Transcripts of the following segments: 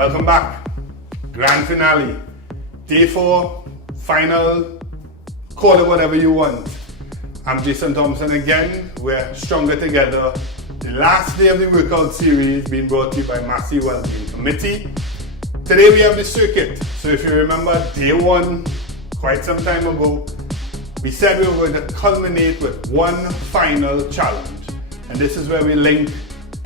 Welcome back. Grand finale. Day 4, final, call it whatever you want. I'm Jason Thompson again. We're stronger together. The last day of the workout series being brought to you by Massey Wellbeing Committee. Today we have the circuit. So if you remember day 1, quite some time ago, we said we were going to culminate with one final challenge. And this is where we link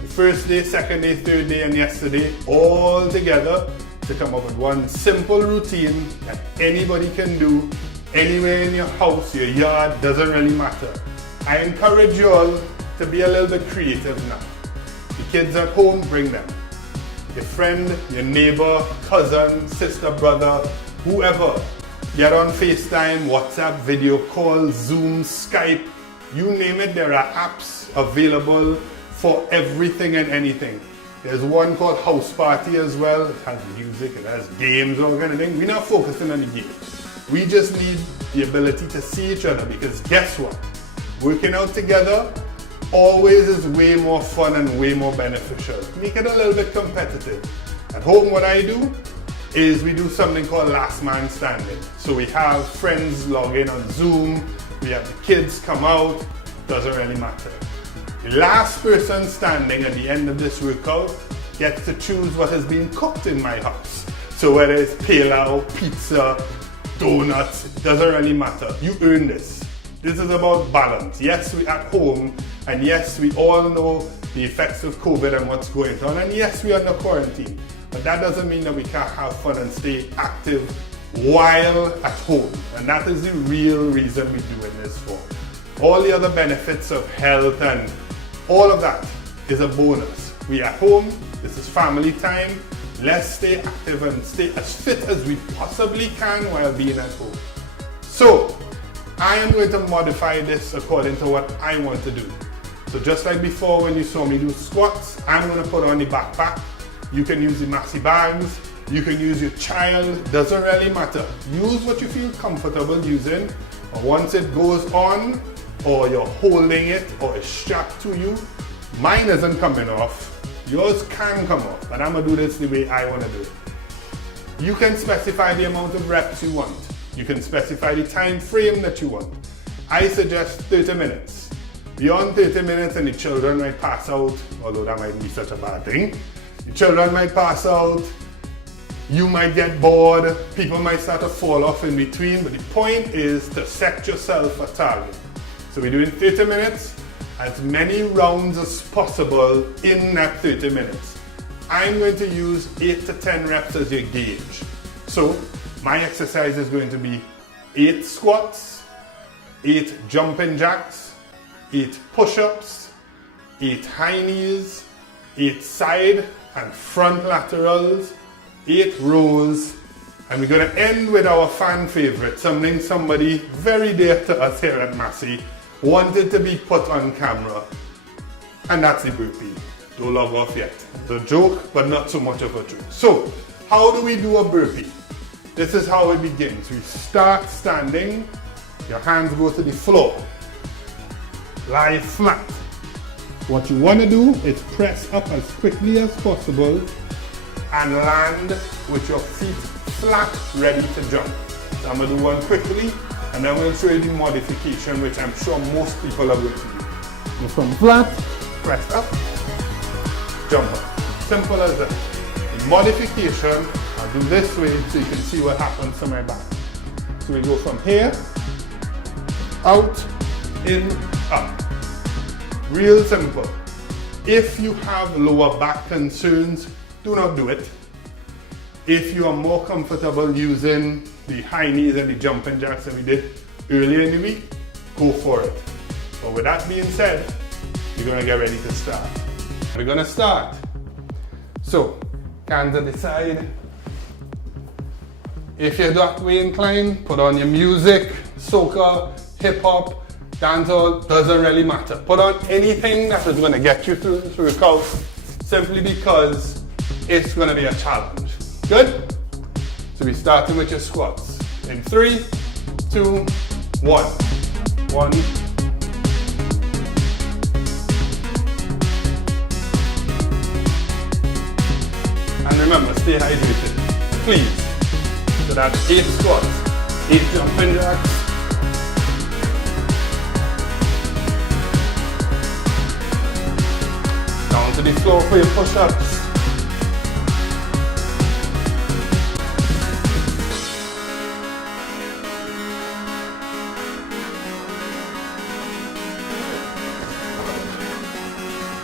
the first day, second day, third day, and yesterday all together to come up with one simple routine that anybody can do anywhere in your house, your yard, doesn't really matter. I encourage you all to be a little bit creative now. The kids at home, bring them. Your friend, your neighbor, cousin, sister, brother, whoever. Get on FaceTime, WhatsApp, video call, Zoom, Skype, you name it, there are apps available for everything and anything. There's one called House Party as well. It has music, it has games, all kind of thing. We're not focusing on the games. We just need the ability to see each other because guess what? Working out together always is way more fun and way more beneficial. Make it a little bit competitive. At home, what I do is we do something called last man standing. So we have friends log in on Zoom, we have the kids come out, doesn't really matter. The last person standing at the end of this workout gets to choose what has been cooked in my house. So whether it's pilau, pizza, donuts, it doesn't really matter. You earn this. This is about balance. Yes, we're at home, and yes, we all know the effects of COVID and what's going on, and yes, we're under quarantine. But that doesn't mean that we can't have fun and stay active while at home. And that is the real reason we're doing this for. All the other benefits of health and all of that is a bonus. We're at home, this is family time. Let's stay active and stay as fit as we possibly can while being at home. So, I am going to modify this according to what I want to do. So just like before when you saw me do squats, I'm going to put on the backpack. You can use the Massey bags, you can use your child, doesn't really matter. Use what you feel comfortable using, or once it goes on, or you're holding it, or it's strapped to you, mine isn't coming off, yours can come off, but I'm gonna do this the way I wanna do it. You can specify the amount of reps you want. You can specify the time frame that you want. I suggest 30 minutes. Beyond 30 minutes and the children might pass out, although that might be such a bad thing. The children might pass out, you might get bored, people might start to fall off in between, but the point is to set yourself a target. So we're doing 30 minutes, as many rounds as possible in that 30 minutes. I'm going to use 8 to 10 reps as your gauge. So my exercise is going to be 8 squats, 8 jumping jacks, 8 push-ups, 8 high knees, 8 side and front laterals, 8 rows, and we're going to end with our fan favorite, something somebody very dear to us here at Massey wanted to be put on camera, and that's the burpee. Don't log off yet. It's a joke, but not so much of a joke. So, how do we do a burpee? This is how it begins. We start standing, your hands go to the floor, lie flat. What you want to do is press up as quickly as possible and land with your feet flat, ready to jump. So I'm going to do one quickly, and then we'll show you the modification, which I'm sure most people are going to do. Go from flat, press up, jump up. Simple as that. The modification, I'll do this way so you can see what happens to my back. So we go from here, out, in, up. Real simple. If you have lower back concerns, do not do it. If you are more comfortable using the high knees and the jumping jacks that we did earlier in the week, go for it. But with that being said, you're gonna get ready to start. We're gonna start. So, hands at the side. If you're that way inclined, put on your music, soca, hip hop, dancehall, doesn't really matter. Put on anything that is gonna get you through this workout simply because it's gonna be a challenge. Good? So we're starting with your squats. In 3, 2, 1. 1, And remember, stay hydrated, please. So that's 8 squats, 8 jumping jacks. Down to the floor for your push-ups.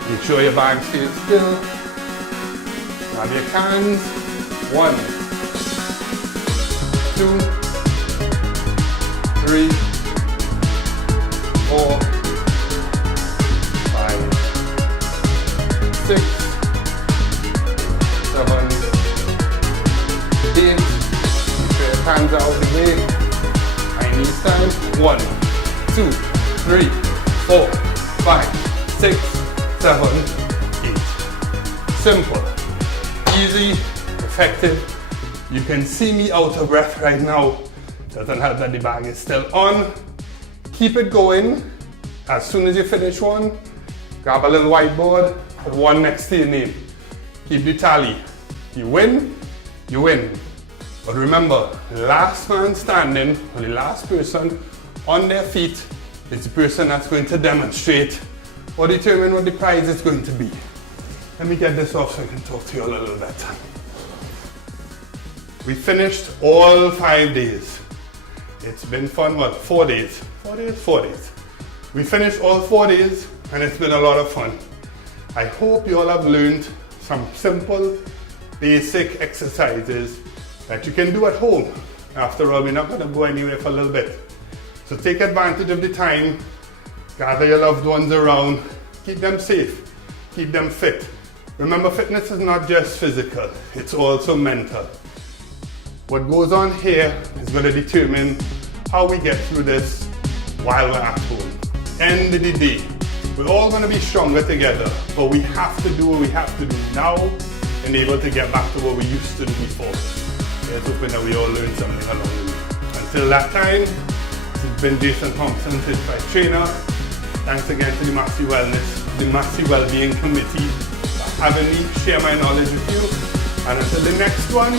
Make sure your bag stays still. Grab your cans. 1, 2, 3, 4, 5, 6, 7, 8. Make sure your hands are out the way. I need time. 1, 2, 3, 4, 5, 6, 7, 8. Simple, easy, effective. You can see me out of breath right now. Doesn't help that the bag is still on. Keep it going. As soon as you finish one, grab a little whiteboard, put one next to your name. Keep the tally. You win, you win. But remember, last man standing, or the last person on their feet, is the person that's going to demonstrate or determine what the prize is going to be. Let me get this off so I can talk to you a little better. We finished all 5 days. It's been fun, what, 4 days? 4 days? 4 days. We finished all 4 days and it's been a lot of fun. I hope you all have learned some simple, basic exercises that you can do at home. After all, we're not going to go anywhere for a little bit. So take advantage of the time. Gather your loved ones around, keep them safe, keep them fit. Remember, fitness is not just physical, it's also mental. What goes on here is going to determine how we get through this while we're at home. End of the day, we're all going to be stronger together, but we have to do what we have to do now and able to get back to what we used to do before. Let's hoping that we all learn something along the way. Until that time, this has been Jason Thompson, Certified Trainer. Thanks again to the Massey Wellness, the Massey Wellbeing Committee for having me share my knowledge with you. And until the next one,